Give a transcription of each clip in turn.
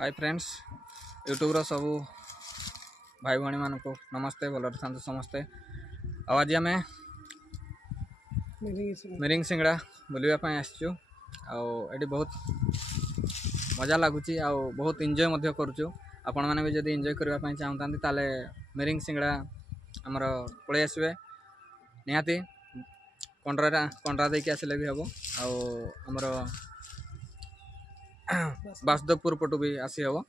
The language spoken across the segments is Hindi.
हाय फ्रेंड्स यूट्यूब रो सबू भाई भाई मानक नमस्ते भल था समस्ते। आज आम मिरिंग सिंगड़ा बुलवाई आसचु आठ बहुत मजा लगुच बहुत एंजॉय करुचु। आपण मैंने भी जब एंजॉय करने चाहता ताले मिरिंग सिंगड़ा आमर पलि आसवे निहाती कंड्रा देके आसले भी हम आमर बासुदेवपुर पटू भी आसी हम।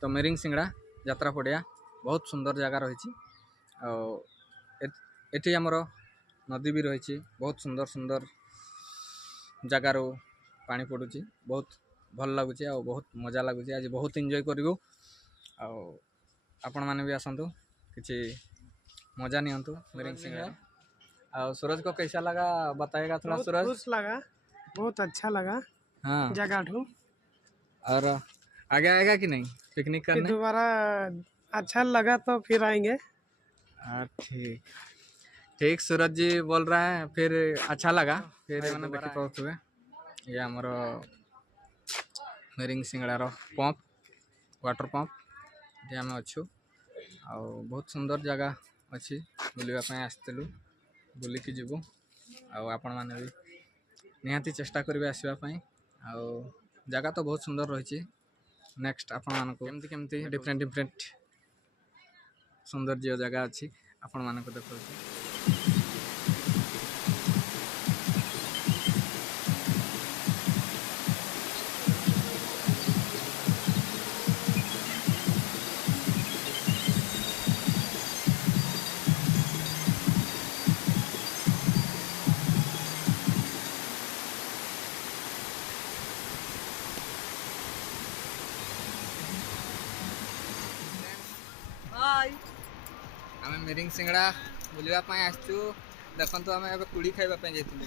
तो मिरिंग सिंगड़ा यात्रा पड़िया बहुत सुंदर जगह रही एटी आमर नदी भी रही बहुत सुंदर सुंदर जगार पानी पड़ुची बहुत भल लगुच बहुत मजा लगुच। आज बहुत एंजॉय करूँ आपण मैंने भी आसतु किसी मजा नियंतु मिरिंग सिंगड़ा। और सूरज को कैसा लगा बताएगा थोड़ा सूरज। खुश लगा बहुत अच्छा लगा हाँ जगह ठू। और आगे आएगा कि नहीं पिकनिक करने दोबारा अच्छा लगा तो फिर आएंगे। ठीक ठीक सूरज जी बोल रहा है फिर अच्छा लगा फिर मैंने देखी पाते ये आमर मिरिंग सिंगड़ार पंप वाटर पंप ये आम अच्छु आ बहुत सुंदर जगह अच्छी बुलवाई आसलु बुलिकी जीवु आपण मैंने भी निहाती चेष्टा करेंगे आसवाई जगह तो बहुत सुंदर रही। नेक्स्ट आपण मानक केमती केमती डिफरेंट डिफरेंट सौंदर्य जगह अच्छी आपण मानक देखो। आम मिरिंग सिंगड़ा बुलवाई आसचु देखु आम ए कुड़ी खावाई जाइए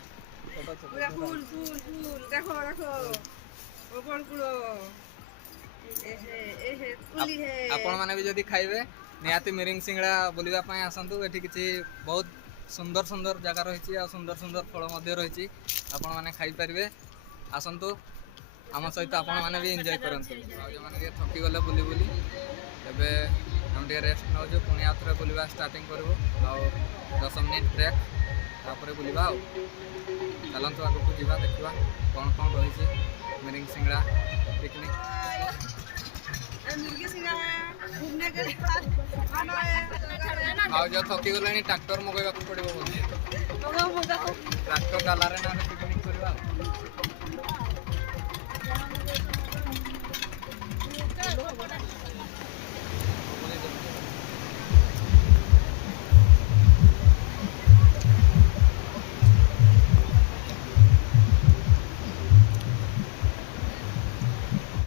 आपण मैंने भी जदि खाइबे निहाती मिरिंग सिंगड़ा बुलवाई आसतु ये किसी बहुत सुंदर सुंदर जगह रही सुंदर सुंदर फल रही आपण मैंने खाईपारे आसतु आम सहित आपण मैंने भी एंजॉय करूँ जो मैंने थकी गले बुली बुली एबे हम रेस्ट नौ पुणी आउे बुलवा स्टार्टिंग करूँ 10 मिनिट ब्रेक तापर बुलवा चलतु आगक जावा देखा कौन कौन रही मिरिंग सिंगड़ा पिकनिक। जो थकी गले ट्राक्टर मगैवा पड़ो ट्राक्टर डालारे ना पिकनिक करवा।